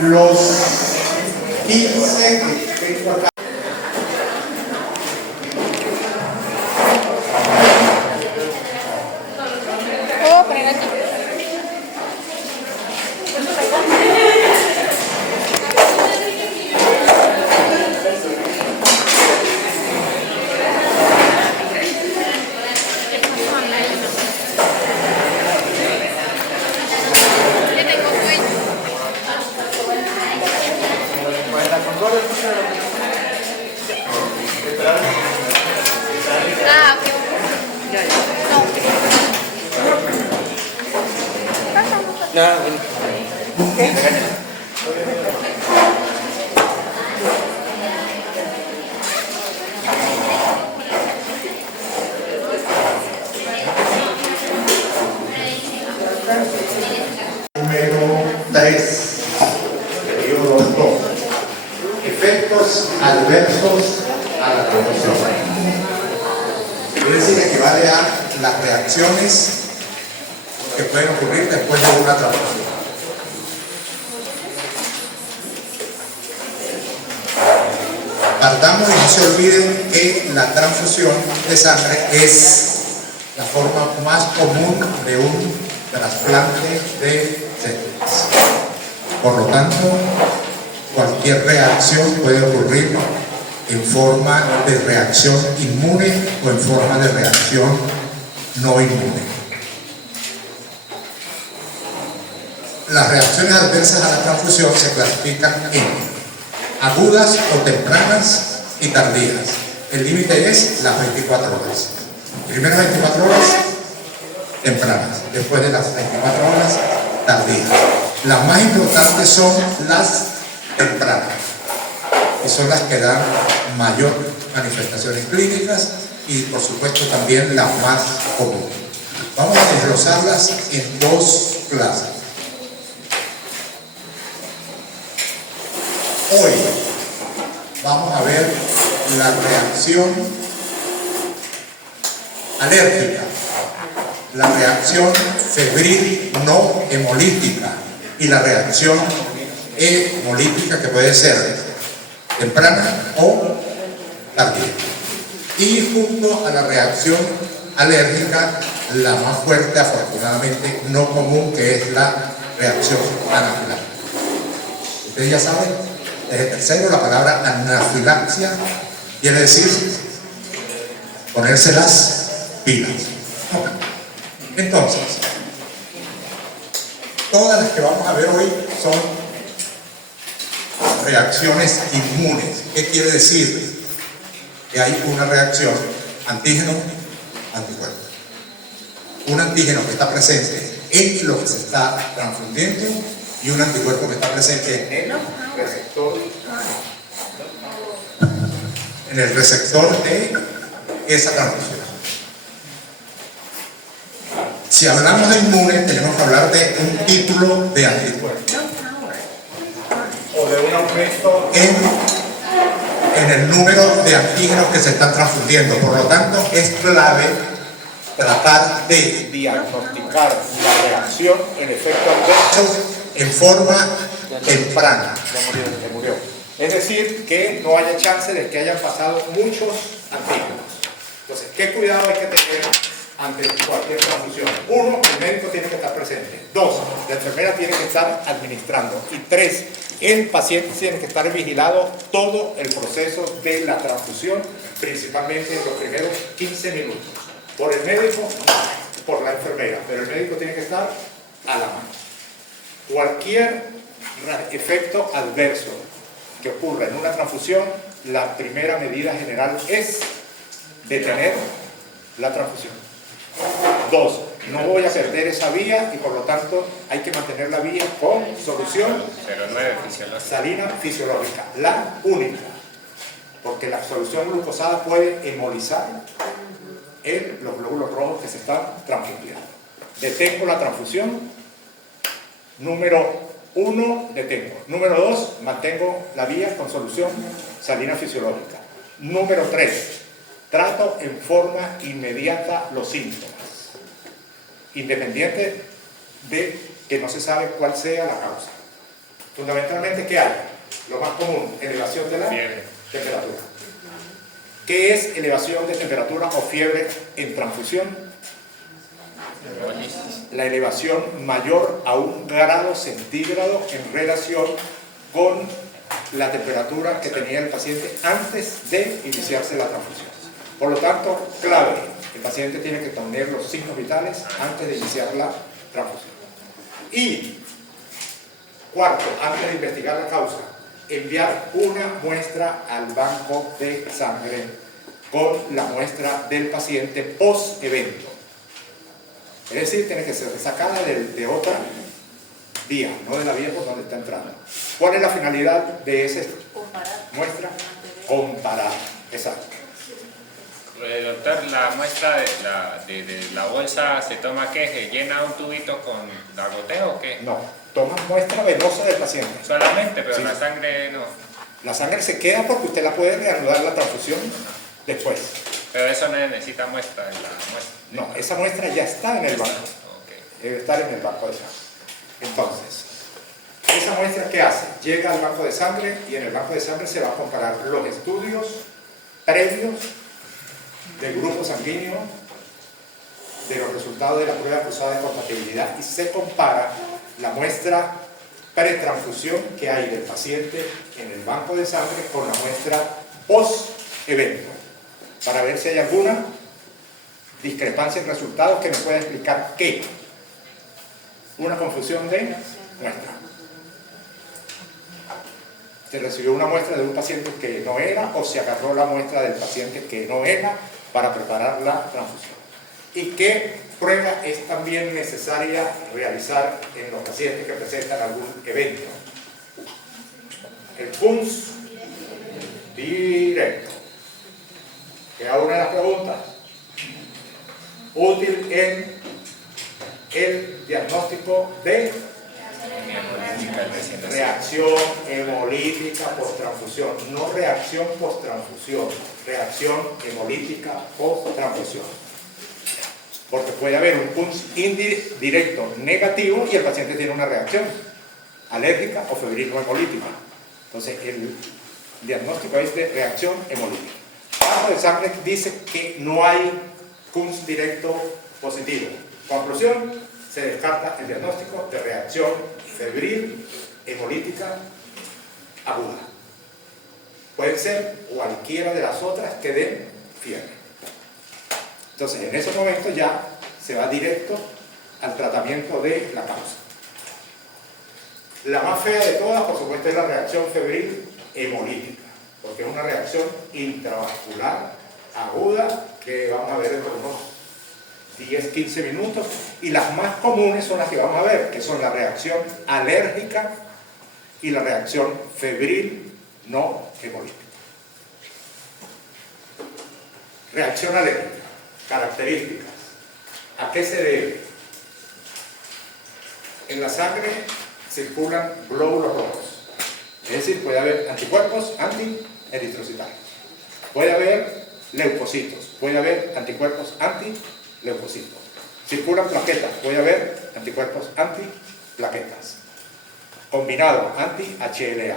Los 15 que tengo acá. ¿Puedo poner aquí? Ah, ok. No, bueno. Número 3, periodo 2. Efectos adversos a la transfusión. Es decir, equivale a las reacciones que pueden ocurrir después de una transfusión. Partamos y no se olviden que la transfusión de sangre es la forma más común de un trasplante de células. Por lo tanto, cualquier reacción puede ocurrir en forma de reacción inmune o en forma de reacción no inmune. Las reacciones adversas a la transfusión se clasifican en agudas o tempranas y tardías. El límite es las 24 horas. Primeras 24 horas tempranas, después de las 24 horas tardías. Las más importantes son las tempranas, y son las que dan mayor manifestaciones clínicas y por supuesto también las más comunes. Vamos a desglosarlas en dos clases. Hoy vamos a ver la reacción alérgica, la reacción febril no hemolítica y la reacción hemolítica, que puede ser temprana o tardía. Y junto a la reacción alérgica, la más fuerte, afortunadamente no común, que es la reacción anafiláctica. Ustedes ya saben, desde tercero, la palabra anafilaxia quiere decir ponerse las pilas. Entonces, todas las que vamos a ver hoy son reacciones inmunes. ¿Qué quiere decir? Que hay una reacción antígeno-anticuerpo. Un antígeno que está presente en lo que se está transfundiendo y un anticuerpo que está presente en el receptor de esa transfusión. Si hablamos de inmunes, tenemos que hablar de un título de anticuerpo o de un aumento en el número de antígenos que se están transfundiendo. Por lo tanto, es clave tratar de diagnosticar la reacción, el efecto adverso, en forma temprana. Ya murió. Es decir, que no haya chance de que hayan pasado muchos antígenos. Entonces, ¿qué cuidado hay que tener ante cualquier transfusión? 1, el médico tiene que estar presente. 2, la enfermera tiene que estar administrando. Y 3, el paciente tiene que estar vigilado todo el proceso de la transfusión, principalmente en los primeros 15 minutos. Por el médico, por la enfermera, pero el médico tiene que estar a la mano. Cualquier efecto adverso que ocurra en una transfusión, la primera medida general es detener la transfusión. 2, no voy a perder esa vía y por lo tanto hay que mantener la vía con solución salina fisiológica, la única, porque la solución glucosada puede hemolizar los glóbulos rojos que se están transfundiendo. Detengo la transfusión. Número 1, detengo. Número 2, mantengo la vía con solución salina fisiológica. Número 3, trato en forma inmediata los síntomas, independiente de que no se sabe cuál sea la causa. Fundamentalmente, ¿qué hay? Lo más común, elevación de la Fiebre. temperatura. ¿Qué es elevación de temperatura o fiebre en transfusión? La elevación mayor a 1 grado centígrado en relación con la temperatura que tenía el paciente antes de iniciarse la transfusión. Por lo tanto, clave, el paciente tiene que tener los signos vitales antes de iniciar la transfusión. Y cuarto, antes de investigar la causa, enviar una muestra al banco de sangre con la muestra del paciente post-evento. Es decir, tiene que ser sacada de otra vía, no de la vía por donde está entrando. ¿Cuál es la finalidad de esa muestra? Comparar. Exacto. Doctor, la muestra de la bolsa se toma, ¿qué? ¿Se llena un tubito con la goteo o qué? No, toma muestra venosa del paciente. Solamente, pero Sí. la sangre no. La sangre se queda porque usted la puede reanudar la transfusión después. Pero eso no necesita muestra, la muestra. No, esa muestra ya está en el banco. Ok. Debe estar en el banco de sangre. Entonces, esa muestra, ¿qué hace? Llega al banco de sangre y en el banco de sangre se va a comparar los estudios previos del grupo sanguíneo, de los resultados de la prueba cruzada de compatibilidad, y se compara la muestra pretransfusión que hay del paciente en el banco de sangre con la muestra post-evento, para ver si hay alguna discrepancia en resultados que nos pueda explicar qué. Una confusión de muestra. Se recibió una muestra de un paciente que no era, o se agarró la muestra del paciente que no era para preparar la transfusión. ¿Y qué prueba es también necesaria realizar en los pacientes que presentan algún evento? El PUNS directo. Queda una de las preguntas. Útil en el diagnóstico de reacción hemolítica post-transfusión, no reacción post-transfusión, reacción hemolítica post-transfusión. Porque puede haber un PUNS indirecto negativo y el paciente tiene una reacción alérgica o febril no hemolítica. Entonces, el diagnóstico es de reacción hemolítica. El banco de sangre dice que no hay PUNS directo positivo. Conclusión, se descarta el diagnóstico de reacción febril hemolítica aguda. Pueden ser cualquiera de las otras que den fiebre. Entonces, en esos momentos ya se va directo al tratamiento de la causa. La más fea de todas, por supuesto, es la reacción febril hemolítica, porque es una reacción intravascular aguda que vamos a ver en unos 10-15 minutos, y las más comunes son las que vamos a ver, que son la reacción alérgica y la reacción febril no hemolítica. Reacción alérgica. Características. ¿A qué se debe? En la sangre circulan glóbulos rojos, es decir, puede haber anticuerpos anti-eritrocitarios, puede haber leucocitos, puede haber anticuerpos anti-leucocitos, circulan plaquetas, puede haber anticuerpos anti-plaquetas, combinado anti-HLA,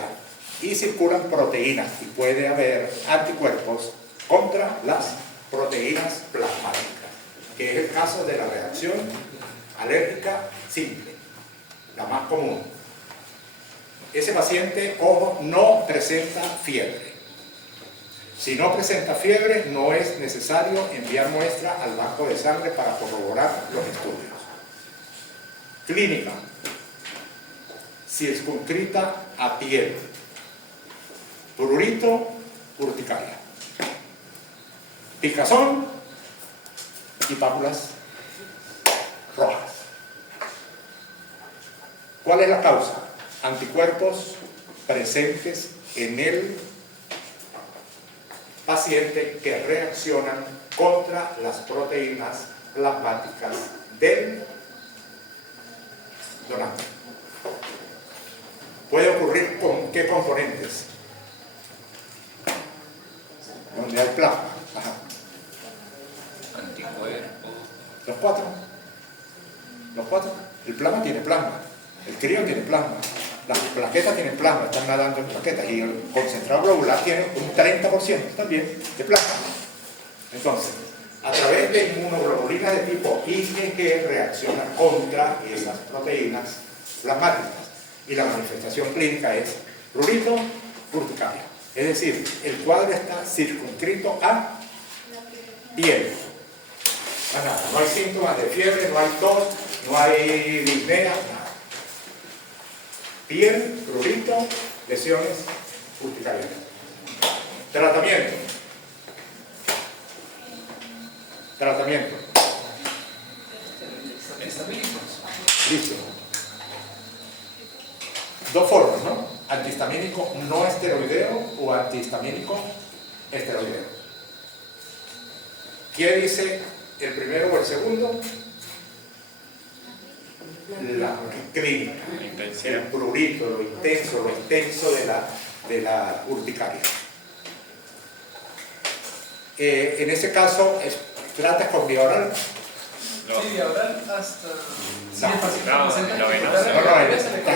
y circulan proteínas, y puede haber anticuerpos contra las proteínas plasmáticas, que es el caso de la reacción alérgica simple, la más común. Ese paciente, ojo, no presenta fiebre. Si no presenta fiebre, no es necesario enviar muestra al banco de sangre para corroborar los estudios. Clínica. Circunscrita a piel. Prurito, urticaria. Picazón y pápulas rojas. ¿Cuál es la causa? Anticuerpos presentes en el paciente que reaccionan contra las proteínas plasmáticas del donante. ¿Puede ocurrir con qué componentes? Donde hay plasma. Ajá. Anticuerpos. Los cuatro. Los cuatro. El plasma tiene plasma. El crío tiene plasma. Las plaquetas tienen plasma, están nadando en plaquetas, y el concentrado globular tiene un 30% también de plasma. Entonces, a través de inmunoglobulinas de tipo IgG reacciona contra esas proteínas plasmáticas. Y la manifestación clínica es prurito, urticaria. Es decir, el cuadro está circunscrito a piel. Más nada, no hay síntomas de fiebre, no hay tos, no hay disnea, nada. Piel, prurito, lesiones urticarias. Tratamiento. Tratamiento. Listo. Dos formas, ¿no? Antihistamínico no esteroideo o antihistamínico esteroideo. ¿Qué dice el primero o el segundo? La clínica, el prurito, lo intenso de la urticaria. En ese caso, ¿tratas con vía oral? Sí, vía oral hasta... Estás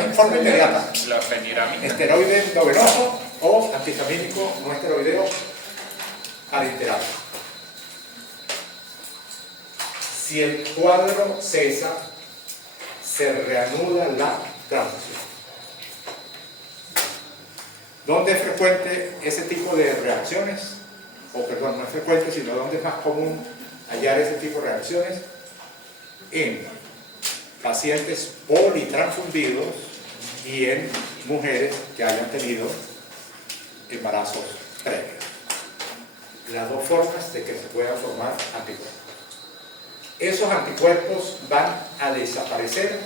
en forma inmediata. La feniramina. Esteroide endovenoso o antihistamínico no esteroideo parenteral. Si el cuadro cesa, se reanuda la transfusión. ¿Dónde es frecuente ese tipo de reacciones? O perdón, no es frecuente, sino ¿dónde es más común hallar ese tipo de reacciones? En pacientes politransfundidos y en mujeres que hayan tenido embarazos previos. Las dos formas de que se puedan formar anticuerpos. ¿Esos anticuerpos van a desaparecer?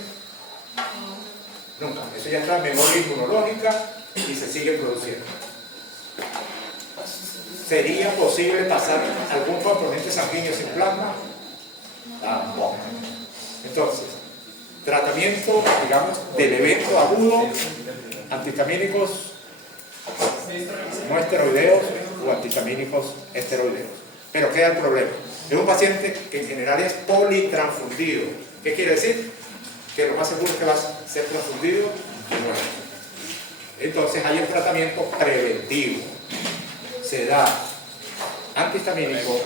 Nunca. Eso ya está en memoria inmunológica y se sigue produciendo. ¿Sería posible pasar algún componente sanguíneo sin plasma? Tampoco. Entonces, tratamiento, digamos, del evento agudo, antihistamínicos no esteroideos o antihistamínicos esteroideos. Pero queda el problema. Es un paciente que en general es politransfundido. ¿Qué quiere decir? Que lo más seguro es que va a ser transfundido de nuevo. Entonces hay el tratamiento preventivo. Se da antihistamínico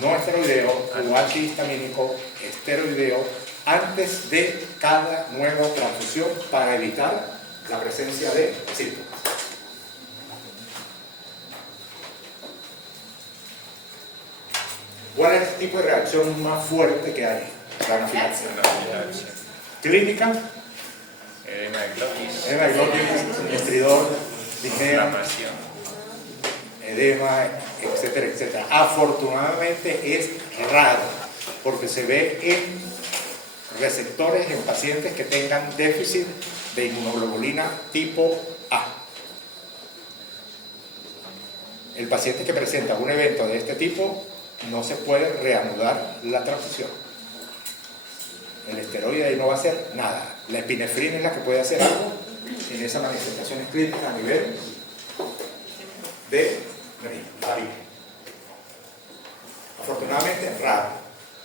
no esteroideo o antihistamínico esteroideo antes de cada nueva transfusión para evitar la presencia de síntomas. ¿Cuál es el tipo de reacción más fuerte que hay? La anafilaxia. Clínica. Edema de glotis. Edema de glotis, estridor, disnea, Inflamación. edema, etcétera, etcétera. Afortunadamente es raro, porque se ve en receptores en pacientes que tengan déficit de inmunoglobulina tipo A. El paciente que presenta un evento de este tipo no se puede reanudar la transfusión. El esteroide ahí no va a hacer nada. La epinefrina es la que puede hacer algo en esas manifestaciones clínicas a nivel de farina. Afortunadamente es raro.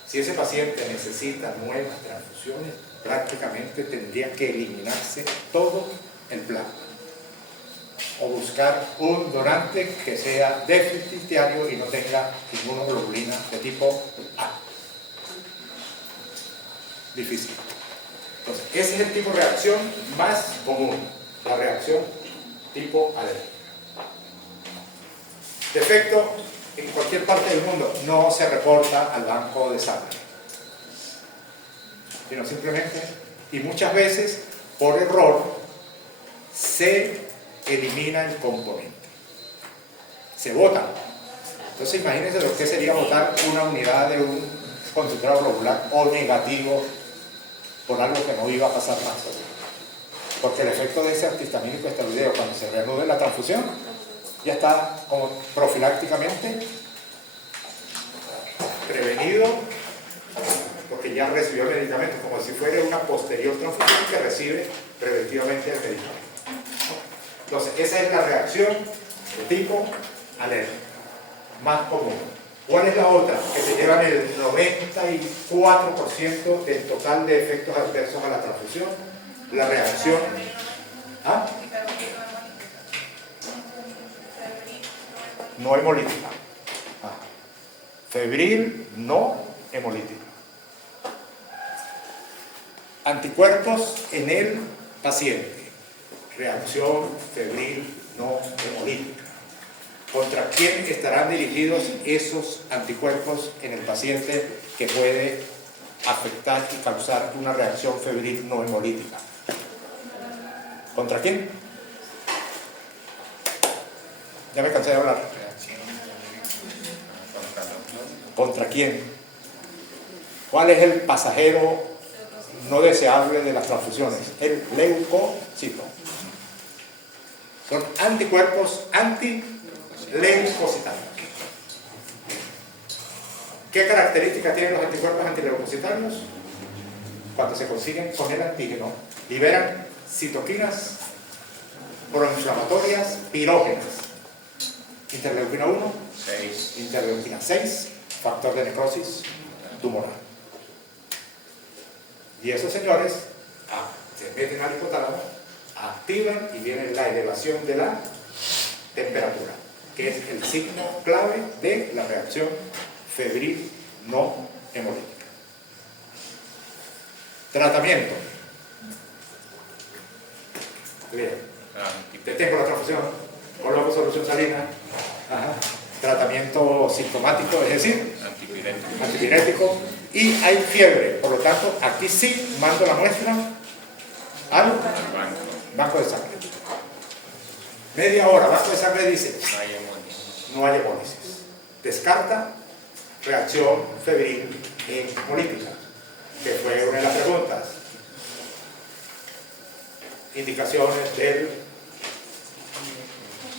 Si ese paciente necesita nuevas transfusiones, prácticamente tendría que eliminarse todo el plasma o buscar un donante que sea deficitario y no tenga inmunoglobulina de tipo A. Difícil. Entonces, ese es el tipo de reacción más común, la reacción tipo alérgica. Defecto en cualquier parte del mundo no se reporta al banco de sangre, sino simplemente, y muchas veces por error, se elimina el componente, se bota. Entonces imagínense lo que sería botar una unidad de un concentrado globular O negativo por algo que no iba a pasar más, porque el efecto de ese antihistamínico esteroideo cuando se reanude la transfusión ya está como profilácticamente prevenido, porque ya recibió el medicamento, como si fuera una posterior transfusión que recibe preventivamente el medicamento. Entonces, esa es la reacción de tipo alérgico, más común. ¿Cuál es la otra? Que se llevan el 94% del total de efectos adversos a la transfusión, la reacción no hemolítica. Febril no hemolítica. Anticuerpos en el paciente. Reacción febril no hemolítica. ¿Contra quién estarán dirigidos esos anticuerpos en el paciente que puede afectar y causar una reacción febril no hemolítica? ¿Contra quién? Ya me cansé de hablar. ¿Contra quién? ¿Cuál es el pasajero no deseable de las transfusiones? El leucocito. Son anticuerpos antileucocitarios. ¿Qué características tienen los anticuerpos antileucocitarios? Cuando se consiguen con el antígeno, liberan citoquinas proinflamatorias pirógenas. Interleuquina 1, 6. interleuquina 6, factor de necrosis tumoral. Y esos señores se meten al hipotálamo, activan y viene la elevación de la temperatura, que es el signo clave de la reacción febril no hemolítica. Tratamiento. Bien. Te tengo la transfusión, coloco solución salina. Tratamiento sintomático, es decir, antipirético, y hay fiebre. Por lo tanto, aquí sí mando la muestra al banco de sangre. Media hora, banco de sangre dice no hay hemólisis. Descarta reacción febril hemolítica, que fue una de las preguntas. Indicaciones del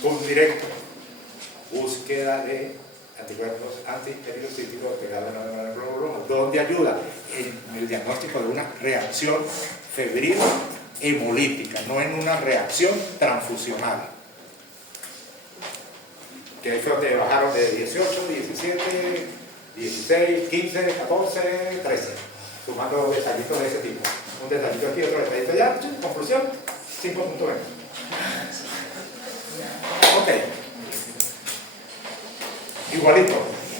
punto directo. Búsqueda de anticuerpos antipericocíticos pegados a la glóbulo, donde ayuda en el diagnóstico de una reacción febril hemolítica, no en una reacción transfusional. Que es donde bajaron de 18, 17, 16, 15, 14, 13, sumando detallitos de ese tipo. Un detallito aquí, otro detallito allá. Conclusión, 5 puntos menos. Ok. Igualito,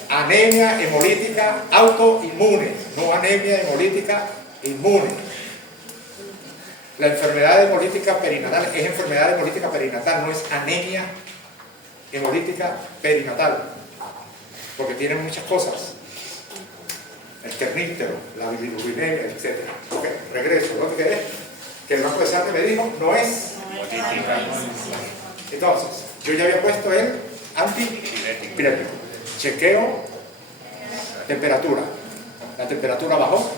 anemia hemolítica autoinmune, no anemia hemolítica inmune. La enfermedad hemolítica perinatal es enfermedad hemolítica perinatal, no es anemia hemolítica perinatal, porque tiene muchas cosas. El terníptero, la bilirubinemia, etc. Okay, regreso, lo que es que el banco de sangre me dijo no es hemolítica. Entonces, yo ya había puesto el antipirético. Chequeo, temperatura. La temperatura bajó,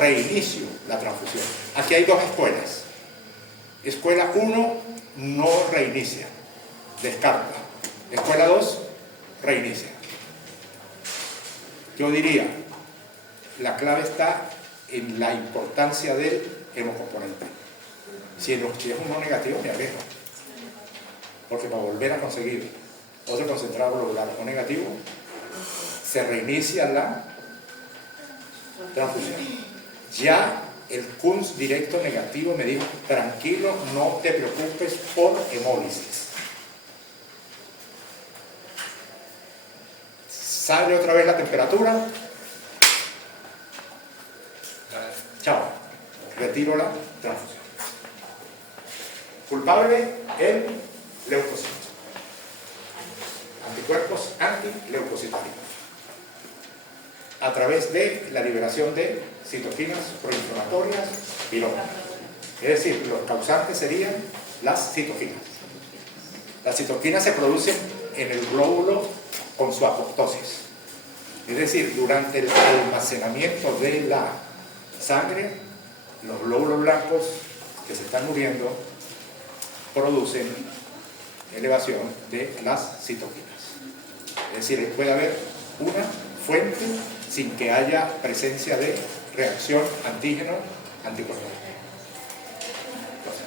reinicio la transfusión. Aquí hay dos escuelas. Escuela 1 no reinicia, descarta. Escuela 2 reinicia. Yo diría, la clave está en la importancia del hemocomponente. Si es un no negativo, me arriesgo. Porque para volver a conseguir otro concentrado globular o negativo, se reinicia la transfusión. Ya el KUNS directo negativo me dijo, tranquilo, no te preocupes por hemólisis. Sale otra vez la temperatura. Chao. Retiro la transfusión. Culpable, el leucocito. Anticuerpos antileucocitarios. A través de la liberación de citoquinas proinflamatorias pirógenas. Es decir, los causantes serían las citoquinas. Las citoquinas se producen en el glóbulo con su apoptosis. Es decir, durante el almacenamiento de la sangre, los glóbulos blancos que se están muriendo producen elevación de las citoquinas. Es decir, puede haber una fuente sin que haya presencia de reacción antígeno-anticuerpo.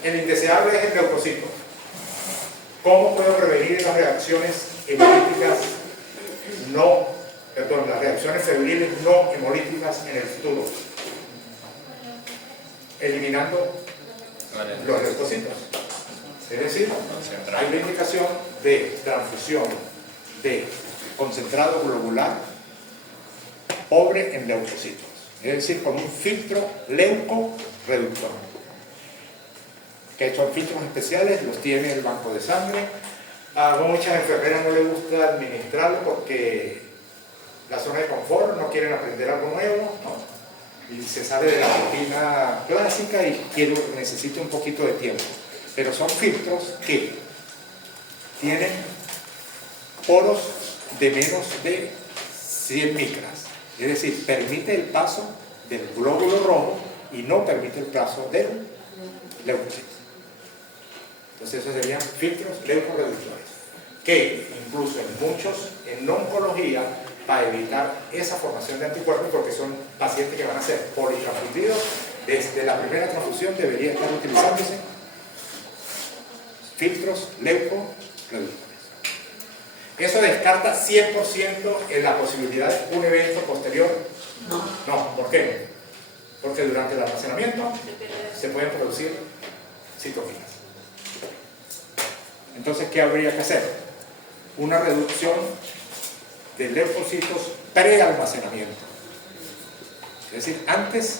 El indeseable es el leucocito. ¿Cómo puedo prevenir las reacciones hemolíticas las reacciones febriles no hemolíticas en el futuro? Eliminando los leucocitos. Es decir, hay una indicación de transfusión de concentrado globular pobre en leucocitos, es decir, con un filtro leucorreductor, que son filtros especiales, los tiene el banco de sangre. A muchas enfermeras no les gusta administrarlo porque la zona de confort, no quieren aprender algo nuevo, ¿no? Y se sale de la rutina clásica y necesita un poquito de tiempo. Pero son filtros que tienen poros de menos de 100 micras, es decir, permite el paso del glóbulo rojo y no permite el paso del leucocito. Entonces esos serían filtros leucorreductores, que incluso en oncología, para evitar esa formación de anticuerpos, porque son pacientes que van a ser politransfundidos, desde la primera transfusión debería estar utilizándose filtros leucorreductores. ¿Eso descarta 100% en la posibilidad de un evento posterior? No. ¿Por qué? Porque durante el almacenamiento se pueden producir citoquinas. Entonces, ¿qué habría que hacer? Una reducción de leucocitos pre-almacenamiento. Es decir, antes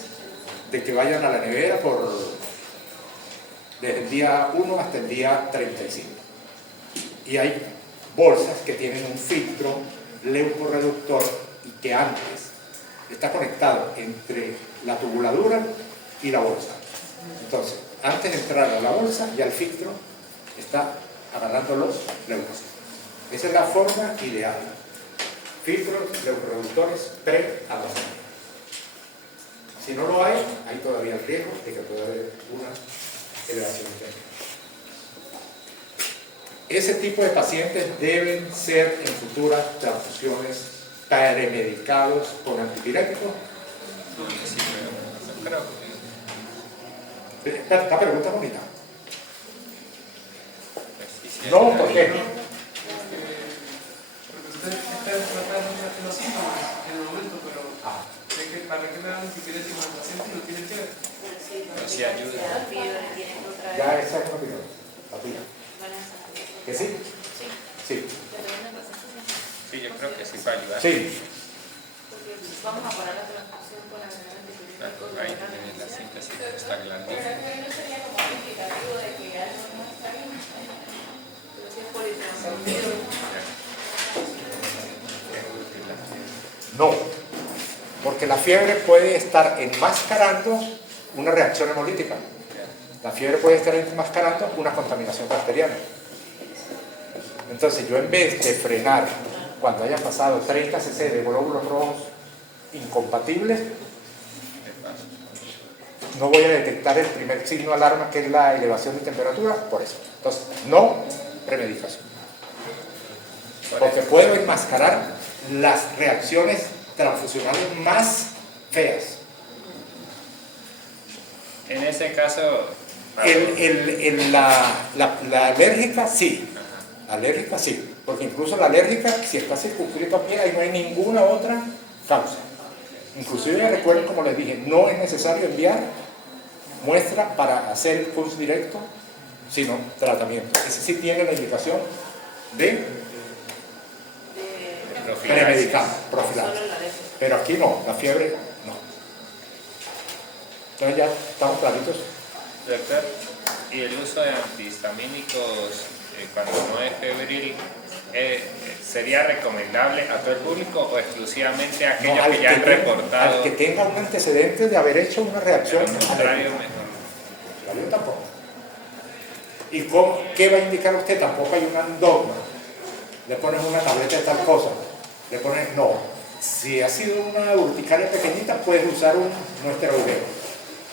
de que vayan a la nevera desde el día 1 hasta el día 35. Y hay bolsas que tienen un filtro leucorreductor y que antes está conectado entre la tubuladura y la bolsa. Entonces, antes de entrar a la bolsa, ya el filtro está agarrando los leucocitos. Esa es la forma ideal. Filtros leucorreductores pre-almacenamiento. Si no lo hay todavía el riesgo de que pueda haber una elevación interna. Ese tipo de pacientes deben ser en futuras transfusiones premedicados con antipiréticos. Esta pregunta es bonita. No, ¿por qué? Porque usted trata de los síntomas en el momento, pero ¿para qué me dan antipirético al paciente y no tiene fiebre? No se ayuda. Ya esa es la opinión. La tuya. ¿Que sí? Sí. Sí, yo creo que sí va a ayudar. Sí. Vamos a parar la transfusión con la Ahí tiene la síntesis de esta glándula. no sería como indicativo de que algo no está bien. Pero si es politransfundido. No. Porque la fiebre puede estar enmascarando una reacción hemolítica. La fiebre puede estar enmascarando una contaminación bacteriana. Entonces yo, en vez de frenar cuando hayan pasado 30 cc de glóbulos rojos incompatibles, no voy a detectar el primer signo de alarma, que es la elevación de temperatura, por eso. Entonces, no premedicación. Porque puedo enmascarar las reacciones transfusionales más feas. En ese caso, La alérgica, sí. Alérgica, sí. Porque incluso la alérgica, si está circunscrito a piel, ahí no hay ninguna otra causa. Inclusive, recuerden, como les dije, no es necesario enviar muestra para hacer el curso directo, sino tratamiento. Ese sí tiene la indicación de premedicar, profilaxis. Pero aquí no, la fiebre no. Entonces ya estamos claritos. doctor, ¿y el uso de antihistamínicos cuando no es febril sería recomendable a todo el público o exclusivamente a aquellos que ya han reportado? Al que tenga un antecedente de haber hecho una reacción. Al contrario, Yo tampoco. ¿Y qué va a indicar usted? Tampoco hay un dogma. Le pones una tableta de tal cosa. Le pones, no. Si ha sido una urticaria pequeñita, puedes usar un esteroideo.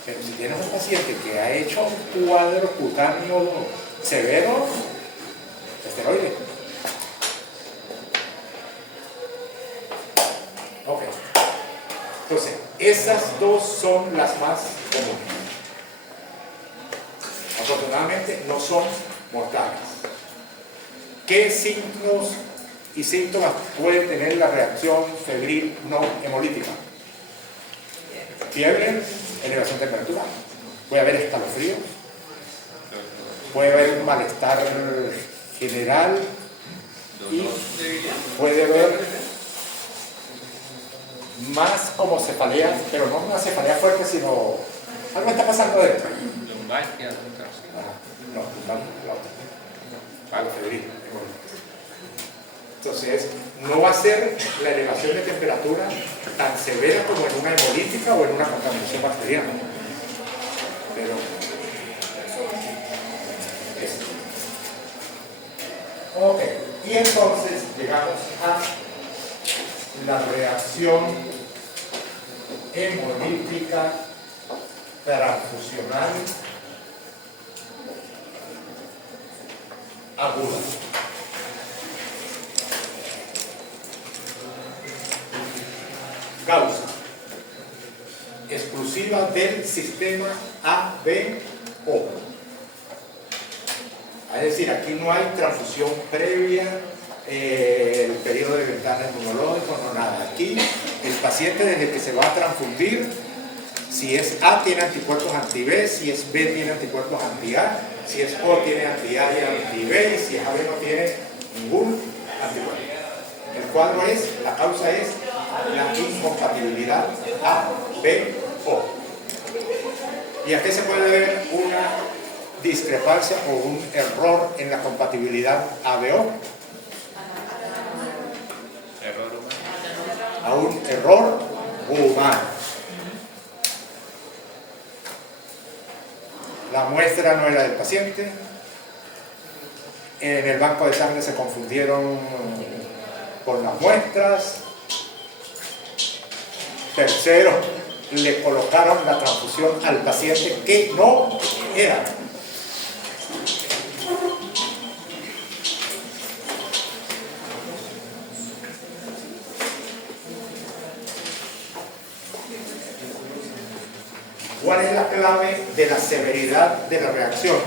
Pero si tienes un paciente que ha hecho un cuadro cutáneo severo, esteroide. Ok. Entonces, esas dos son las más comunes. Afortunadamente no son mortales. ¿Qué signos y síntomas puede tener la reacción febril no hemolítica? Fiebre, elevación de temperatura, puede haber escalofríos, puede haber un malestar general, y puede ver más como cefalea, pero no una cefalea fuerte, sino algo está pasando dentro. Lumbalgia, No, algo febril. Entonces, no va a ser la elevación de temperatura tan severa como en una hemolítica o en una contaminación bacteriana. Pero ok, y entonces llegamos a la reacción hemolítica transfusional aguda. Causa exclusiva del sistema ABO. Es decir, aquí no hay transfusión previa, el periodo de ventana inmunológico, no nada. Aquí el paciente desde que se va a transfundir, si es A tiene anticuerpos anti-B, si es B tiene anticuerpos anti-A, si es O tiene anti-A y anti-B, y si es AB no tiene ningún anticuerpo. El cuadro es, la causa es la incompatibilidad A-B-O. Y aquí se puede ver una discrepancia o un error en la compatibilidad A-B-O. error humano. A un error humano. La muestra no era del paciente. En el banco de sangre se confundieron con las muestras. Tercero, le colocaron la transfusión al paciente que no era. ¿Cuál es la clave de la severidad de la reacción?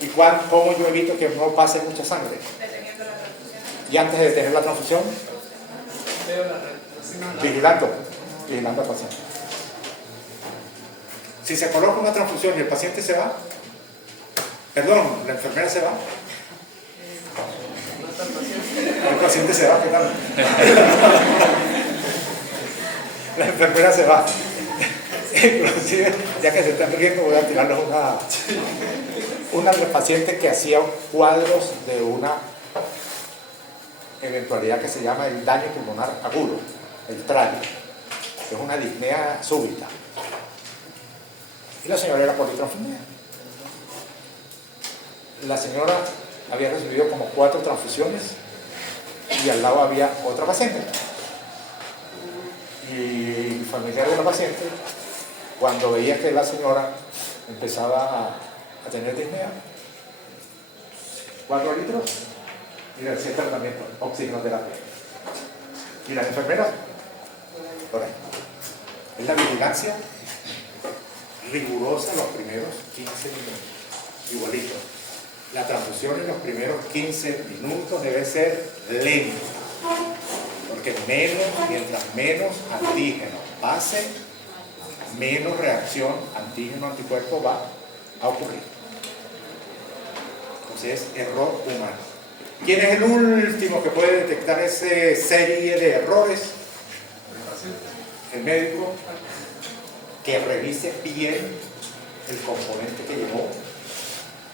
¿Y cómo yo evito que no pase mucha sangre? Deteniendo la transfusión. Y antes de tener la transfusión, Veo la vigilando al paciente. Si se coloca una transfusión y el paciente se va, perdón, la enfermera se va, el paciente se va, ¿qué tal? La enfermera se va. Inclusive, ya que se están riendo, voy a tirarles una paciente que hacía cuadros de una eventualidad que se llama el daño pulmonar agudo, el TRAL, que es una disnea súbita. Y la señora era politransfundida. La señora había recibido como 4 transfusiones y al lado había otra paciente. Y el familiar de la paciente, cuando veía que la señora empezaba a tener disnea, 4 litros, y le hacía tratamiento, oxigenoterapia. Y las enfermeras, por ahí. Es la vigilancia rigurosa los primeros 15 minutos. Igualito. La transfusión en los primeros 15 minutos debe ser lenta. Porque mientras menos antígeno pase, menos reacción antígeno-anticuerpo va a ocurrir. Entonces es error humano. ¿Quién es el último que puede detectar esa serie de errores? El médico, que revise bien el componente que llevó,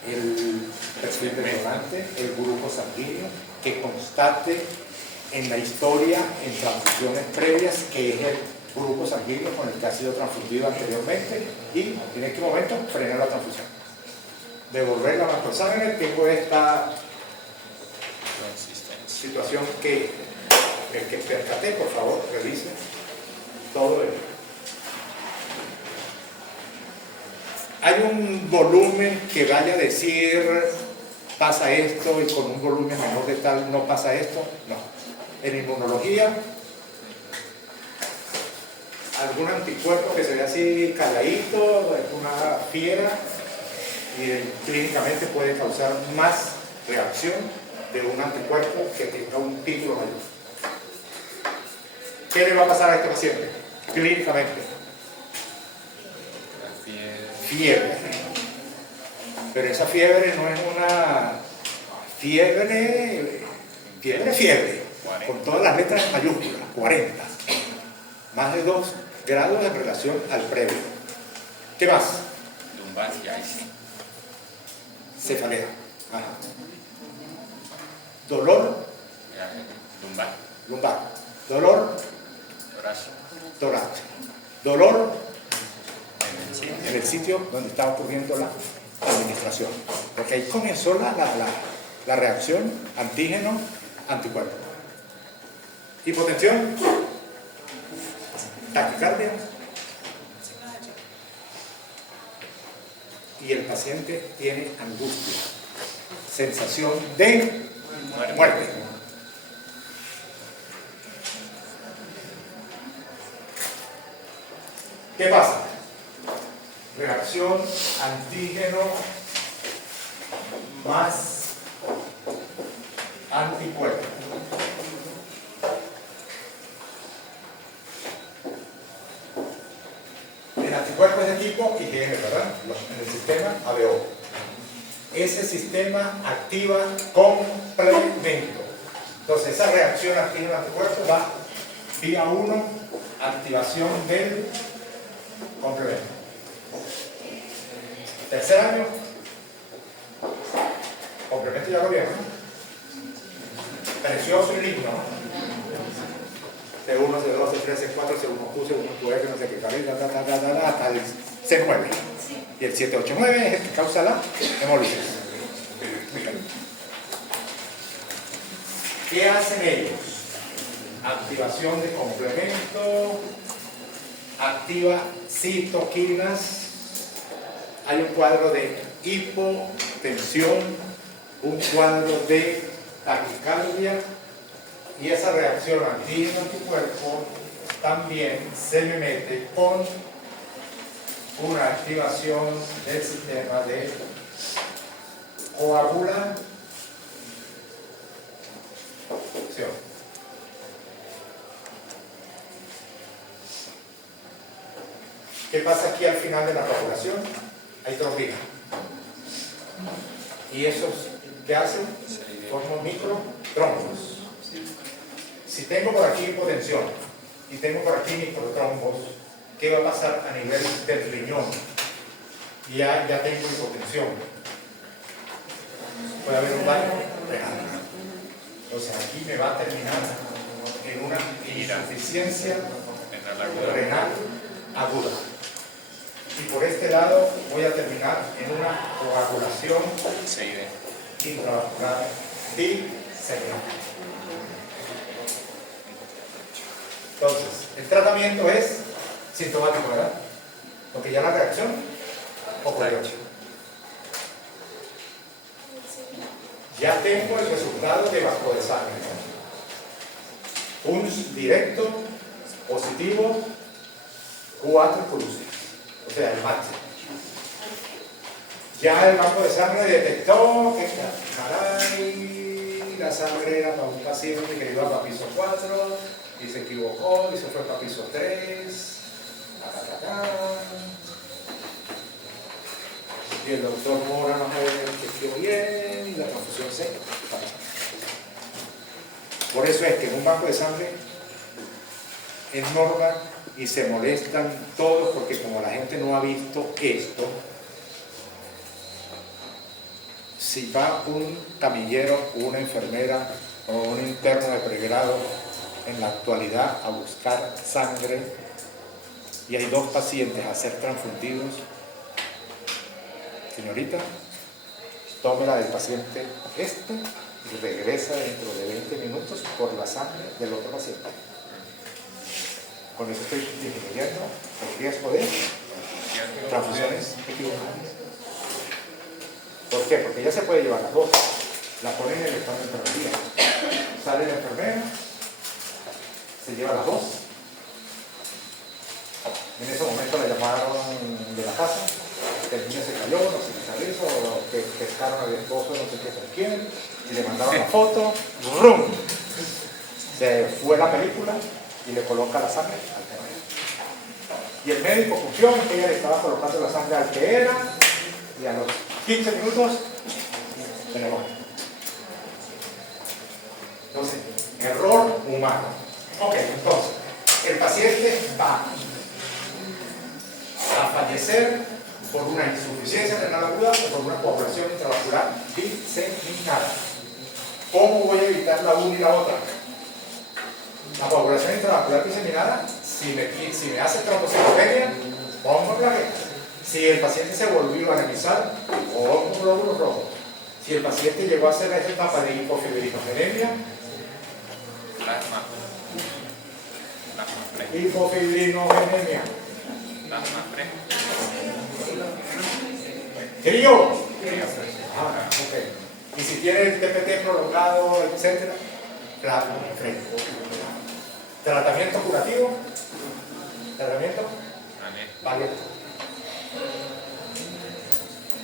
el perfil de donante, el grupo sanguíneo, que constate en la historia, en transfusiones previas, que es el grupo sanguíneo con el que ha sido transfundido anteriormente, y en este momento frenar la transfusión. Devolver la macrosangre. Tengo esta situación que el que percaté, por favor, revise todo ello. Hay un volumen que vaya a decir pasa esto y con un volumen menor de tal no pasa esto. No. En inmunología, algún anticuerpo que se ve así calladito, una fiera, y clínicamente puede causar más reacción de un anticuerpo que tenga un título mayor. ¿Qué le va a pasar a este paciente? Clínicamente. Fiebre. Pero esa fiebre no es una fiebre, con todas las letras mayúsculas, 40. Más de 2 grados en relación al previo. ¿Qué más? Lumbar, ya ahí sí. Cefalea. Ajá. Dolor Ya, lumbar, lumbar. Dolor torácico, torácico. Dolor en el sitio. en el sitio donde está ocurriendo la administración. Porque ahí comenzó la reacción antígeno-anticuerpo. Hipotensión, taquicardia, y el paciente tiene angustia, sensación de muerte. ¿Qué pasa? Reacción antígeno más anticuerpo. El anticuerpo es de tipo IgM, ¿verdad? En el sistema ABO. Ese sistema activa complemento. Entonces, esa reacción antígeno-anticuerpo va vía 1, activación del complemento. Tercer año, complemento ya lo vieron, ¿no? Precioso y lindo, ¿no? C1, C2, C3, C4, C1Q, C1Q, no sé qué, hasta el C9. Y el 789 es el que causa la hemólisis. ¿Qué hacen ellos? Activación de complemento, activa citoquinas, hay un cuadro de hipotensión, un cuadro de taquicardia, y esa reacción antígeno-anticuerpo también se me mete con una activación del sistema de coagulación. ¿Qué pasa aquí al final de la coagulación? Hay trombina. ¿Y esos qué hacen? Forman microtrombos. Si tengo por aquí hipotensión y tengo por aquí microtrombos, ¿qué va a pasar a nivel del riñón? Ya tengo hipotensión. Puede haber un daño renal. Entonces aquí me va a terminar en una insuficiencia renal aguda. Y por este lado voy a terminar en una coagulación intravascular diseccional. Entonces, el tratamiento es sintomático, ¿verdad? Porque ya la reacción ocurrió. Ya tengo el resultado de vasco de sangre, ¿no? Un directo positivo, 4 cruces, o sea, el máximo. Ya el banco de sangre detectó que, caray, la sangre era para un paciente que iba para piso 4 y se equivocó y se fue para piso 3. Y el doctor Mora no me quedó bien y la transfusión se para. Por eso es que en un banco de sangre es norma y se molestan todos porque como la gente no ha visto esto, si va un camillero, una enfermera o un interno de pregrado en la actualidad a buscar sangre y hay 2 pacientes a ser transfundidos, señorita, tómela del paciente y regresa dentro de 20 minutos por la sangre del otro paciente. Con eso estoy disminuyendo el riesgo de transfusiones equivocadas. ¿Por qué? Porque ya se puede llevar las 2. La ponen en el estado de enfermería. Sale la enfermera, se lleva las 2. En ese momento la llamaron de la casa, que el niño se cayó, no sé qué tal eso, o que pescaron al esposo, no sé qué con quién, y le mandaron la foto, ¡rum! Se fue la película y le coloca la sangre al que era. Y el médico confió en que ella le estaba colocando la sangre al que era, y a los 15 minutos, tenemos. Entonces, error humano. Ok, entonces, el paciente va a fallecer por una insuficiencia renal aguda o por una coagulación intravascular diseminada. ¿Cómo voy a evitar la una y la otra? La coagulación intravascular diseminada, si me hace trombocitopenia, pongo plaquetas. Si el paciente se volvió a anemizar, pongo glóbulos rojos. Si el paciente llegó a hacer esa etapa de hipofibrinogenemia, Plasma fresco. hipofibrinogenemia. Plasma fresco. ¿Crío? Ah, ok. Y si tiene el TPT prolongado, etcétera, plasma fresco. Tratamiento curativo. Tratamiento paliativo.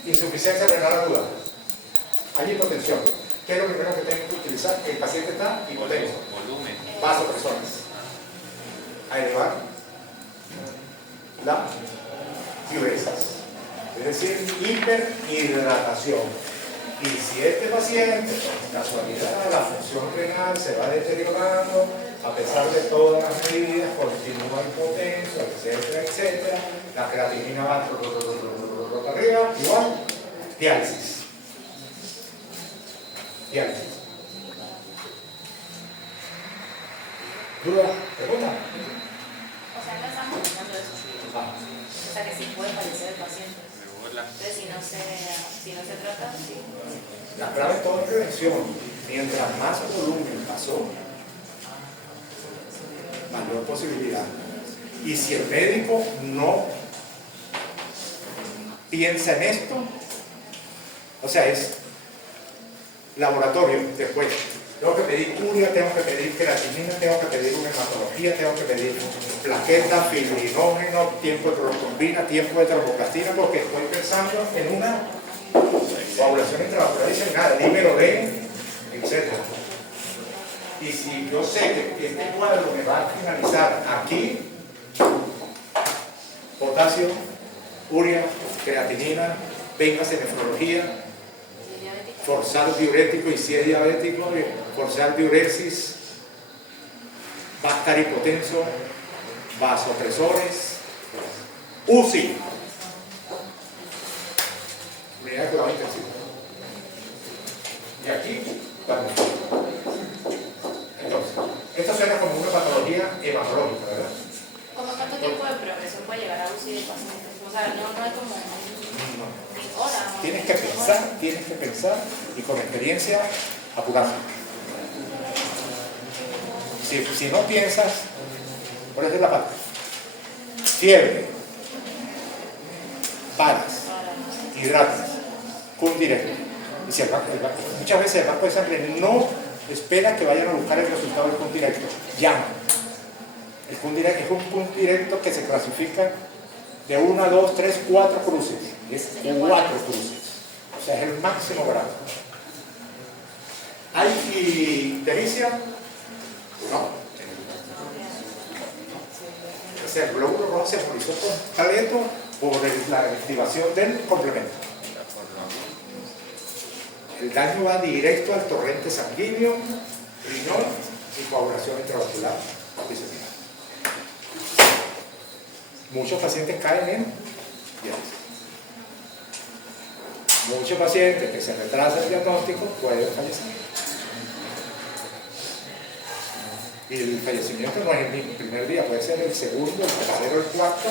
Insuficiencia renal aguda. Hay hipotensión. ¿Qué es lo primero que tengo que utilizar? El paciente está hipotenso. Volumen. Vasopresores. A elevar la diuresis. Es decir, hiperhidratación. Y si este paciente, por casualidad, la función renal se va deteriorando, a pesar de todas las medidas, continúa hipotenso, etcétera, etcétera, la creatinina va arriba, igual, diálisis. Diálisis. ¿Duda? ¿Pregunta? O sea, no estamos pensando eso. Ah. O sea, que sí puede fallecer el paciente. Entonces, si no se trata, sí. La clave es todo en prevención. Mientras más volumen pasó, mayor posibilidad. Y si el médico no piensa en esto, o sea, es laboratorio después. Tengo que pedir urea, tengo que pedir creatinina, tengo que pedir una hematología, tengo que pedir plaqueta, fibrinógeno, tiempo de trombina, tiempo de tromboplastina, porque estoy pensando en una coagulación intravascular diseminada, dímelo de, etc. Y si yo sé que este cuadro me va a finalizar aquí, potasio, urea, creatinina, véngase nefrología, forzar diurético, y si es diabético, forzar diuresis, va a estar hipotenso, vasopresores, UCI, unidad de cuidado intensivo. Y aquí, vamos. Entonces, esto suena como una patología hematológica, ¿verdad? ¿Cómo cuánto tiempo de progresión puede llegar a UCI del paciente? O sea, no es como horas. Tienes que pensar y con experiencia apurarse. Si no piensas, por eso es la parte. Fiebre, paras, hidratas, CUN directo. Y si muchas veces el banco de sangre no espera que vayan a buscar el resultado del CUN directo, llama. El CUN directo es un CUN directo que se clasifica de 1, 2, 3, 4 cruces. Es 4 cruces. O sea, es el máximo grado. ¿Hay ictericia? No. O sea, el glóbulo rojo se movilizó completo por la activación del complemento. El daño va directo al torrente sanguíneo, riñón y coagulación intravascular diseminada. Muchos pacientes caen en diálisis. Muchos pacientes que se retrasa el diagnóstico pueden fallecer. Y el fallecimiento no es el primer día, puede ser el segundo, el tercero, el cuarto,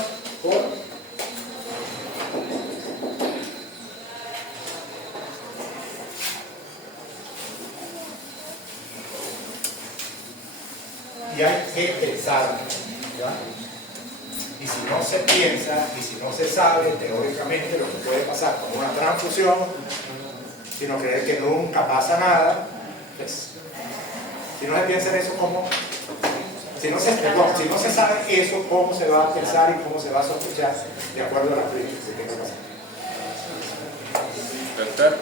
y hay que pensar, ¿ya? Y si no se piensa, y si no se sabe teóricamente lo que puede pasar con una transfusión, sino creer que nunca pasa nada, pues, si no se piensa en eso, ¿cómo? Si no se sabe eso, ¿cómo se va a pensar y cómo se va a sospechar de acuerdo a las críticas que tenga que pasar? Doctor,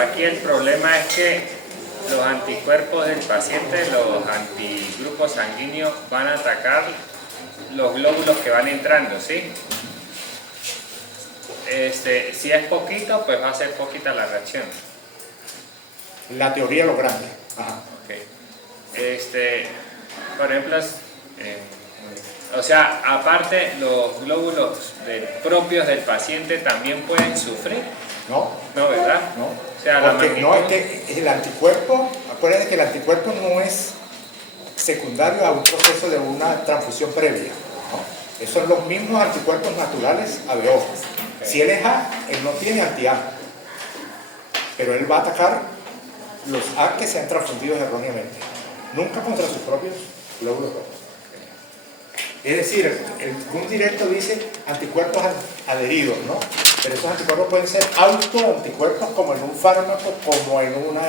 aquí el problema es que los anticuerpos del paciente, los antigrupos sanguíneos, van a atacar los glóbulos que van entrando, ¿sí? si es poquito, pues va a ser poquita la reacción. La teoría lo grande. Ajá. Okay. Por ejemplo, o sea, aparte los glóbulos propios del paciente también pueden sufrir. No, No, ¿verdad? no. O sea, la Porque no es magnitud. que el anticuerpo, acuérdense que el anticuerpo no es secundario a un proceso de una transfusión previa, ¿no? Esos son los mismos anticuerpos naturales a B.O. Si él es A, él no tiene anti-A, pero él va a atacar los A que se han transfundido erróneamente, nunca contra sus propios glóbulos rojos. Es decir, el CUM directo dice anticuerpos adheridos, ¿no? Pero esos anticuerpos pueden ser autoanticuerpos como en un fármaco, como en una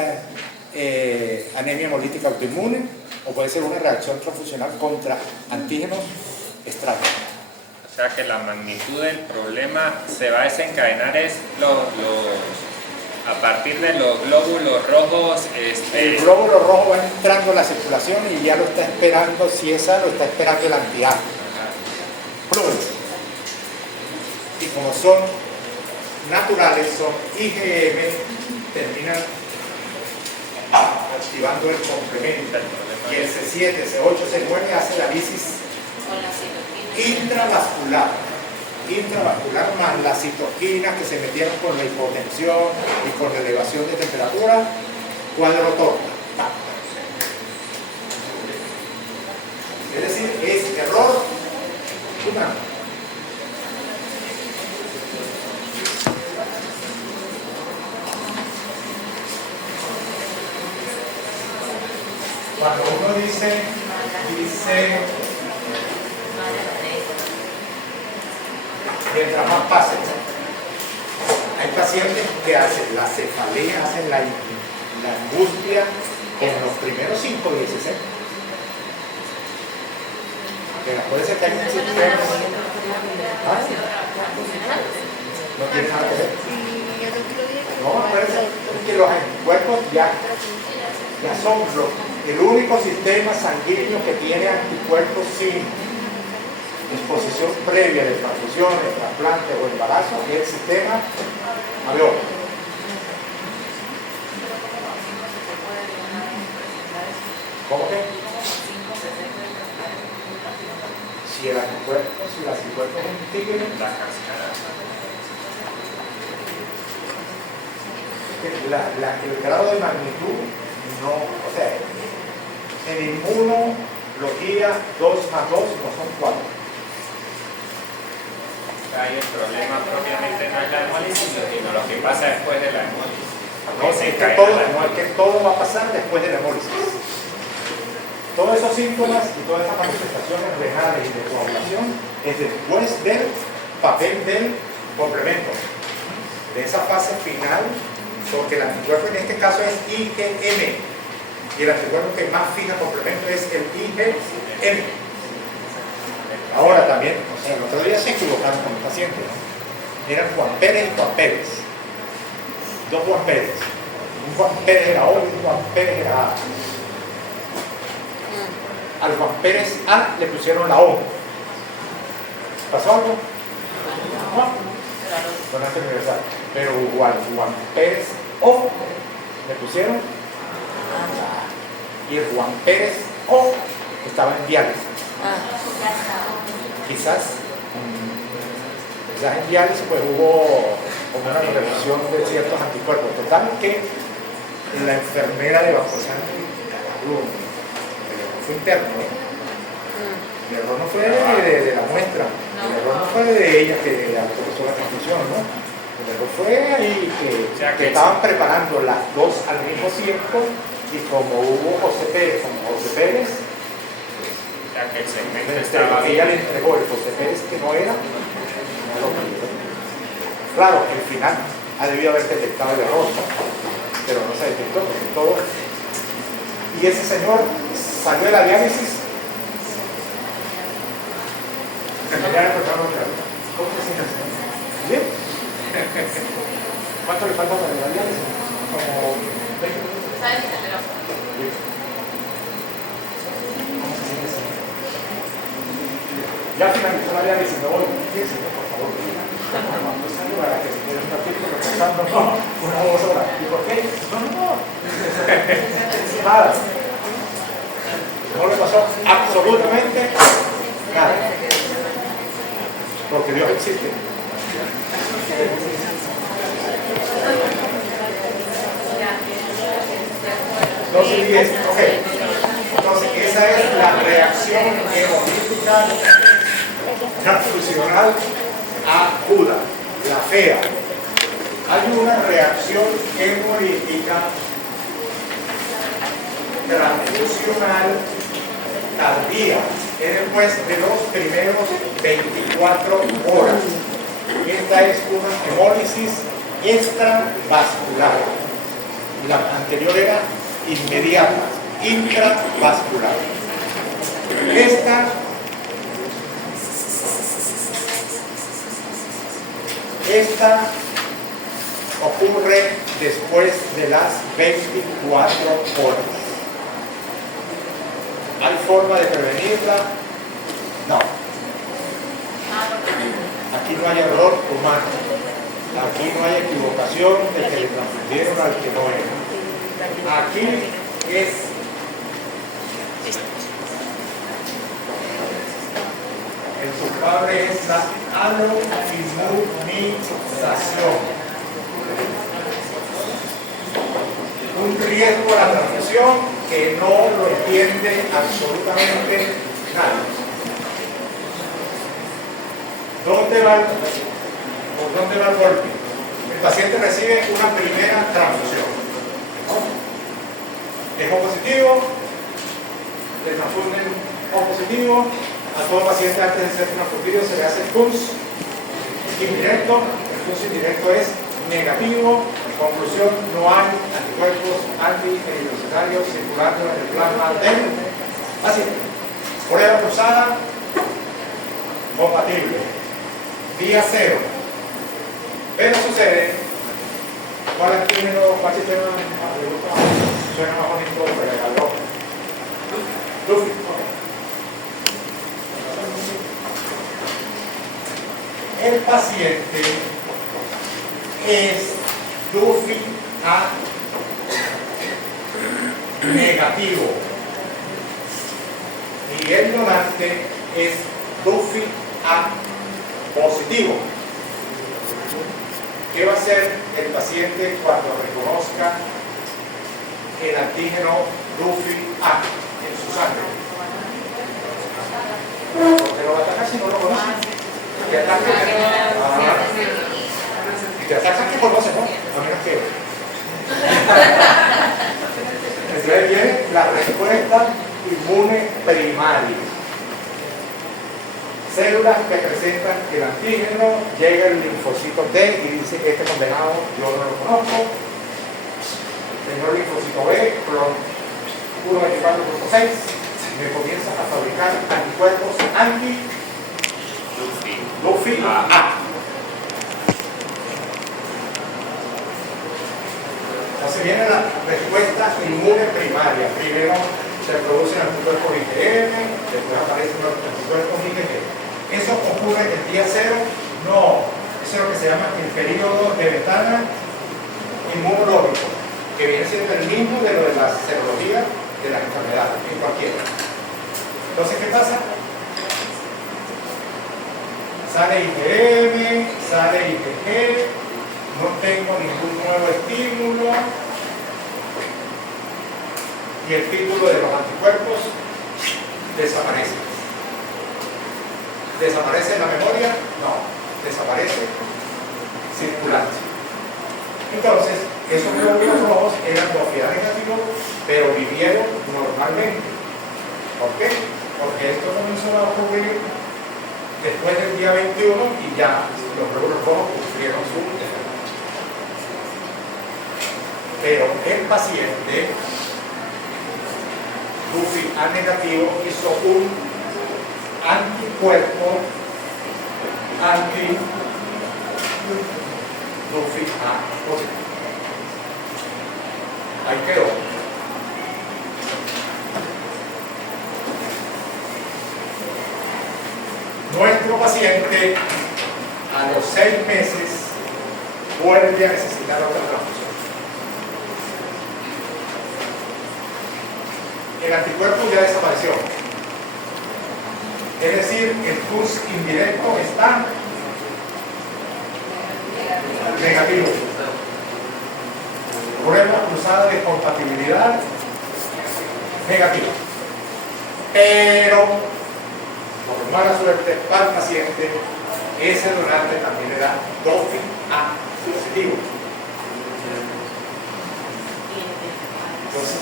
anemia hemolítica autoinmune, o puede ser una reacción transfusional contra antígenos extraños. O sea que la magnitud del problema se va a desencadenar a partir de los glóbulos rojos. El glóbulo rojo va entrando en la circulación y ya lo está esperando, si es A, lo está esperando el anti-A. Y como son naturales, son IgM, terminan activando el complemento. Y el C7, C8, C9 hace la lisis Con la citoquina. intravascular más las citoquinas que se metieron con la hipotensión y con la elevación de temperatura, cuadro torna. Es decir, es error humano. Cuando uno dice mientras más pase, hay pacientes que hacen la cefalea, hacen la angustia en los primeros 5 o 16. Puede ser que hay un sistema. No tiene nada que ver. No, acuérdense que los anticuerpos ya son el único sistema sanguíneo que tiene anticuerpos sin exposición previa de transfusión, de trasplante o embarazo, que es el sistema ABO. ¿Cómo que? Si el anticuerpo es un tigre, La cascada. el grado de magnitud no, o sea, en inmunología 2 más 2 no son 4. Ahí el problema propiamente no es la hemólisis, sino lo que pasa después de la hemólisis. No, es que todo va a pasar después de la hemólisis. Todos esos síntomas y todas esas manifestaciones renales y de coagulación es después del papel del complemento, de esa fase final, porque el anticuerpo en este caso es IgM y el anticuerpo que más fija complemento es el IgM. Ahora también, el otro día se equivocaron con un paciente, ¿no? Eran Juan Pérez y Juan Pérez, dos Juan Pérez, un Juan Pérez era O y un Juan Pérez era A. Al Juan Pérez A le pusieron la O. ¿Pasó algo? No. Donante universal. Pero Juan Pérez O le pusieron la A. Y el Juan Pérez O estaba en diálisis. Quizás en diálisis pues hubo como una reducción de ciertos anticuerpos. Total que la enfermera de bajo sangre fue interno, ¿no? El error no fue de la muestra, el error no fue de ella que autorizó la transfusión, ¿no? El error fue ahí que estaban preparando las dos al mismo tiempo y como hubo José Pérez, Ya que el segmento estaba ella le entregó el José Pérez que no era, no lo pidió. Claro, el final ha debido haber detectado el error, pero no se detectó porque todo. Y ese señor salió de la diálisis. ¿Cómo se siente el señor? ¿Bien? ¿Cuánto le falta para la diálisis? Como 20 minutos. ¿Sabes el teléfono? ¿Cómo se siente el señor? Ya finalizó la diálisis, me voy. Fíjense, por favor. Para que se quede un ratito repasando, no, una 2 horas. ¿Y por qué? No. Nada. No le pasó absolutamente nada. Porque Dios existe. Entonces, entonces esa es la reacción hemolítica transfusional aguda, la fea. Hay una reacción hemolítica transfusional tardía, es después de los primeros 24 horas. Esta es una hemólisis extravascular. La anterior era inmediata, intravascular. Esta ocurre después de las 24 horas. ¿Hay forma de prevenirla? No. Aquí no hay error humano. Aquí no hay equivocación de que le transfirieron al que no era. Aquí es el culpable es la aloinmunización. Un riesgo a la transfusión que no lo entiende absolutamente nadie. ¿Por dónde va el golpe? El paciente recibe una primera transfusión. Es O positivo, le transfunden O positivo. A todo paciente antes de ser transfundido se le hace PULS indirecto. El PULS indirecto es negativo. Conclusión, no hay anticuerpos anti-eritrocitarios circulando en el plasma del paciente. Prueba cruzada, compatible. Día 0. Pero sucede, ¿cuál sistema suena más bonito? Duffy. El paciente es Duffy A negativo y el donante es Duffy A positivo. ¿Qué va a hacer el paciente cuando reconozca el antígeno Duffy A en su sangre? Porque lo va a atacar si no lo conoce. Te atacan que conoce, ¿no? A menos que. Entonces viene la respuesta inmune primaria. Células que presentan el antígeno, llega el linfocito T y dice: este condenado yo no lo conozco. Señor linfocito B, clon 124.6, me comienza a fabricar anticuerpos Duffy A. Entonces viene la respuesta inmune primaria. Primero se producen anticuerpos IgM, después aparecen los anticuerpos IgG. ¿Eso ocurre el día 0? No. Eso es lo que se llama el periodo de ventana inmunológico, que viene siendo el mismo de lo de la serología de las enfermedades, en cualquiera. Entonces, ¿qué pasa? Sale IgM, sale IgG, no tengo ningún nuevo estímulo y el título de los anticuerpos desaparece. ¿Desaparece en la memoria? No, desaparece circulante. Entonces, esos glóbulos rojos eran Duffy A negativo, pero vivieron normalmente. ¿Por qué? Porque esto comenzó a ocurrir después del día 21 y ya los glóbulos rojos cumplieron su efecto. Pero el paciente Duffy A negativo hizo un anticuerpo anti-Duffy A positivo. Ahí quedó. Nuestro paciente, a a los 6 meses vuelve a necesitar otra transfusión. El anticuerpo ya desapareció. Es decir, el TUS indirecto está negativo. Prueba cruzada de compatibilidad negativa. Pero, por mala suerte para el paciente, ese donante también le da doping A positivo. Entonces,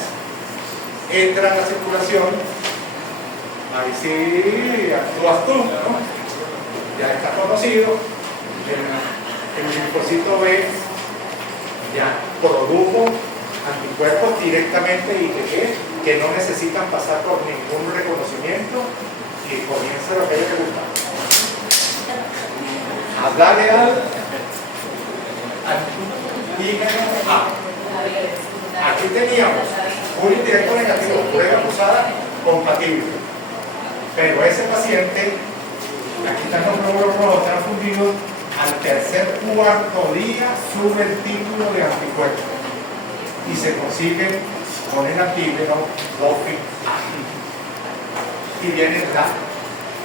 entra en la circulación, ahí sí actúas tú, ¿no? Ya está conocido, el linfocito B ya produjo anticuerpos directamente IgG que no necesitan pasar por ningún reconocimiento y comienza lo que hay que buscar. A darle al antígeno A. Aquí teníamos un indirecto negativo, prueba cruzada compatible. Pero ese paciente, aquí están los glóbulos rojos transfundidos, al tercer cuarto día sube el título de anticuerpo y se consigue con el antígeno doping A. Y viene la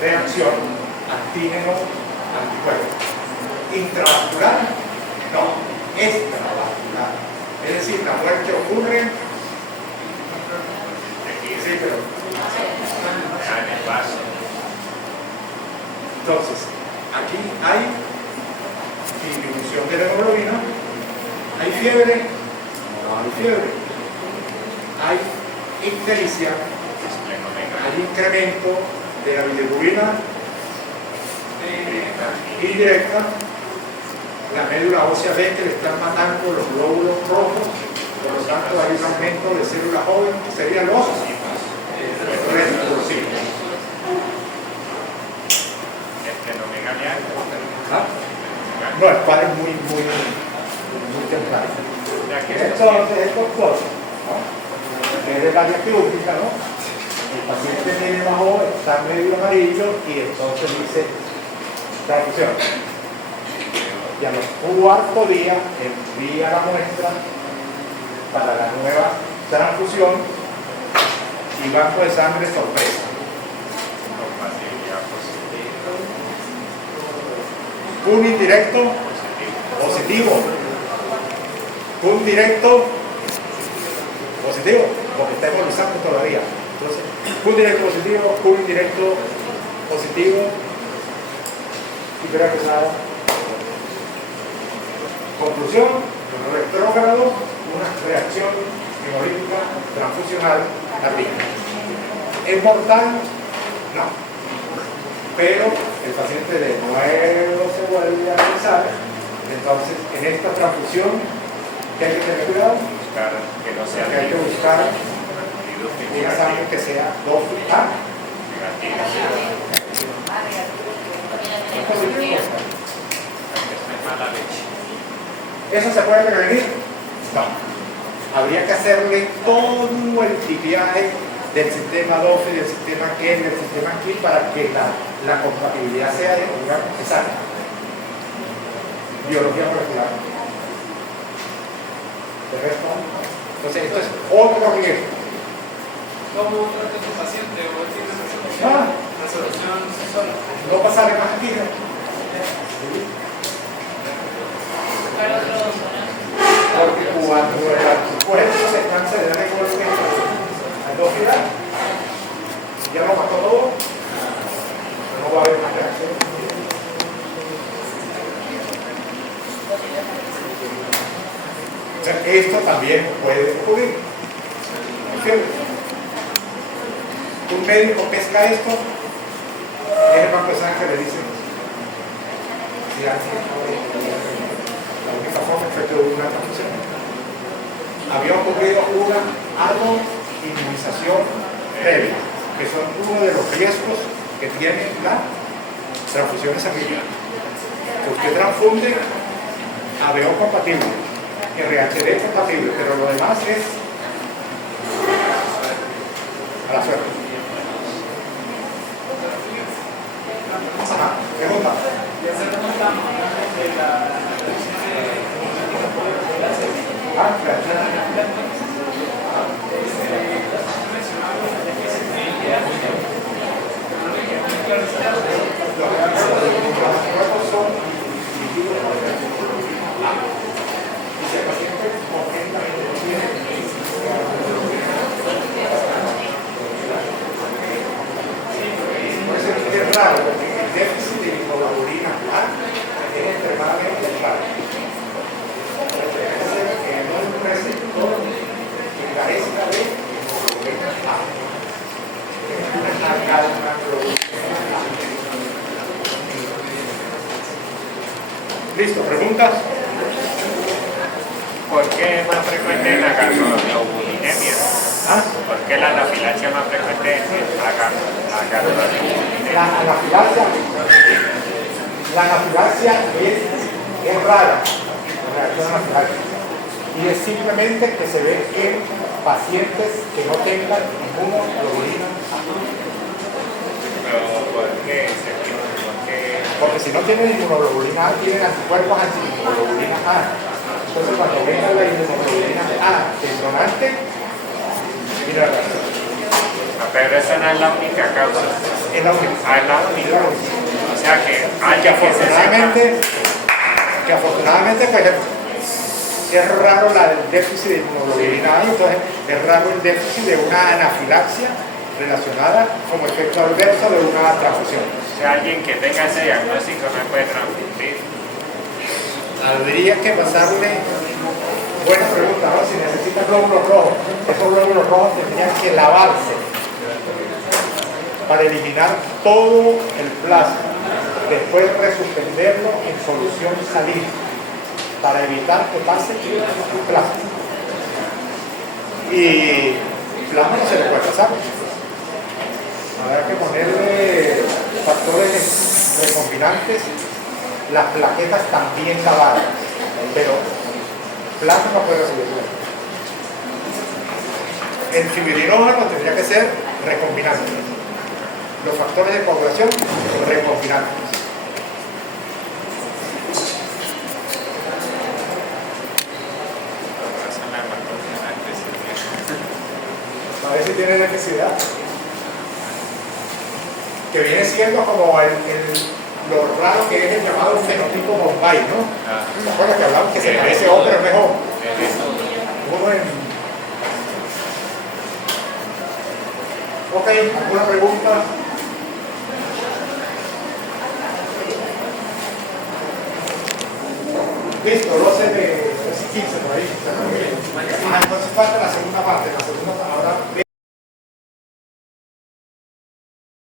reacción antígeno-anticuerpo. Intravascular, no, extravascular. Es decir, la muerte ocurre aquí, sí, pero en el vaso. entonces, aquí hay disminución de la hemoglobina, hay fiebre, no hay fiebre, hay ictericia, hay incremento de la bilirrubina indirecta, la médula ósea B que le están matando los glóbulos rojos, por lo tanto hay un aumento de células jóvenes, que serían los retrocitos. ¿Ah? No, el cuadro es muy temprano. Entonces, estos cosas, ¿no? Es de la diagnóstica, ¿no? El paciente tiene bajo, está medio amarillo y entonces dice transfusión. Y a los cuarto día envía la muestra para la nueva transfusión y banco de sangre sorpresa. Un indirecto positivo. Un directo positivo, porque está evolucionando todavía. Entonces, un directo positivo, un indirecto positivo y creo que nada. Conclusión, retrógrado, una reacción hemolítica transfusional tardía. ¿Es mortal? No. Pero el paciente de nuevo se vuelve a realizar. Entonces, en esta transfusión, ¿qué hay que tener cuidado? Que no sea Hay que buscar una sangre que sea doping A. ¿Eso se puede prevenir? No. Habría que hacerle todo el tipiaje del sistema DOFI, del sistema KEN, del sistema KIL para que la compatibilidad sea de una exacta. Biología molecular. ¿De resto? Entonces, esto es otro riesgo. ¿Cómo trata tu paciente o tiene resolución sola? No pasarle más aquí. Porque cuando el anticuerpo se cansa de darle golpe al doping, ya lo mató todo, no va a haber más reacción. O sea, esto también puede ocurrir. Un médico pesca esto, es el banco de sangre que le dice si la única forma fue que hubo una transfusión. Había ocurrido una autoinmunización previa, que son uno de los riesgos que tiene la transfusión sanguínea. Usted transfunde ABO compatible, RHD compatible, pero lo demás es a la suerte. Ajá, pregunta. Es raro, porque el déficit de inmunoglobulina A es extremadamente raro. Que no es un receptor que carezca de inmunoglobulina A. Es una galmanoglobulina A. ¿Listo? ¿Preguntas? ¿Por qué es más frecuente la gastroglobulinemia? ¿Por qué la anafilaxia es más frecuente en la gastroglobulinemia? La anafilaxia es rara, la reacción anafiláctica, y es simplemente que se ve en pacientes que no tengan inmunoglobulina A. ¿Pero por qué? ¿Por qué? Porque si no tienen inmunoglobulina A, tienen anticuerpos anti-inmunoglobulina A. Entonces cuando venga la inmunoglobulina A del donante, mira la reacción. Pero esa no es la única causa. Es la única. Es la única. O sea que afortunadamente pues, es raro el déficit de inmunoglobulina A, entonces es raro el déficit de una anafilaxia relacionada como efecto adverso de una transfusión. O sea, alguien que tenga ese diagnóstico no puede transmitir. Habría que pasarle, buena pregunta, ¿no? Si necesita glóbulos rojos, esos glóbulos rojos tendrían que lavarse para eliminar todo el plasma, después resuspenderlo en solución salina para evitar que pase plasma. Y plasma no se le puede pasar. Habrá que ponerle factores recombinantes, las plaquetas también lavadas, pero plasma no puede recibir. El fibrilinógeno tendría que ser recombinante. Los factores de coagulación recombinantes. A ver si tiene necesidad. Que viene siendo como lo raro que es el llamado fenotipo Bombay, ¿no? ¿Te acuerdas que hablamos que se parece hombre pero mejor? Ok, ¿alguna pregunta? Listo, 12 de 15 por ahí. Entonces falta la segunda parte. La segunda, ahora